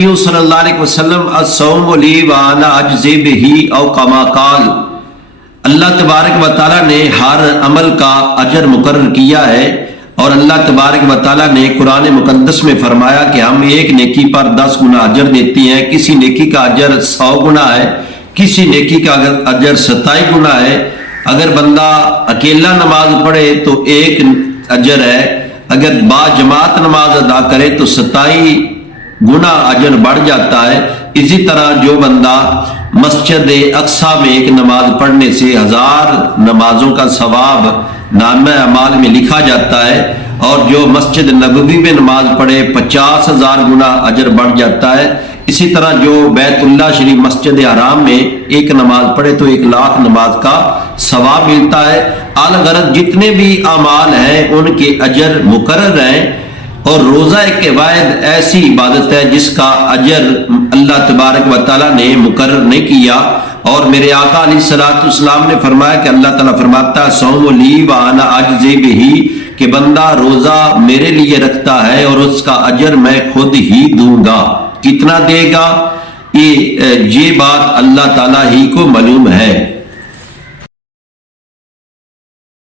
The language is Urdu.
صلی اللہ علیہ وسلم الصوم لی وانا اجزی بہ او کما قال، اللہ تبارک و تعالیٰ نے ہر عمل کا اجر مقرر کیا ہے، اور اللہ تبارک و تعالیٰ نے قرآن مقدس میں فرمایا کہ ہم ایک نیکی پر 10 گنا اجر دیتے ہیں۔ کسی نیکی کا اجر 100 گنا ہے، کسی نیکی کا اجر 27 گنا ہے۔ اگر بندہ اکیلا نماز پڑھے تو 1 اجر ہے، اگر با جماعت نماز ادا کرے تو 27 گنا اجر بڑھ جاتا ہے۔ اسی طرح جو بندہ مسجد اقصیٰ میں ایک نماز پڑھنے سے 1000 نمازوں کا ثواب نامہ اعمال میں لکھا جاتا ہے، اور جو مسجد نبوی میں نماز پڑھے 50,000 گنا اجر بڑھ جاتا ہے۔ اسی طرح جو بیت اللہ شریف مسجد حرام میں ایک نماز پڑھے تو 1,00,000 نماز کا ثواب ملتا ہے۔ الغرض جتنے بھی اعمال ہیں ان کے اجر مقرر ہیں، اور روزہ ایک واحد ایسی عبادت ہے جس کا اجر اللہ تبارک و تعالیٰ نے مقرر نہیں کیا۔ اور میرے آقا علیہ الصلوۃ والسلام نے فرمایا کہ اللہ تعالیٰ فرماتا ہے صوم لی وانا اجزی بہ، کہ بندہ روزہ میرے لیے رکھتا ہے اور اس کا اجر میں خود ہی دوں گا۔ کتنا دے گا یہ بات اللہ تعالیٰ ہی کو معلوم ہے۔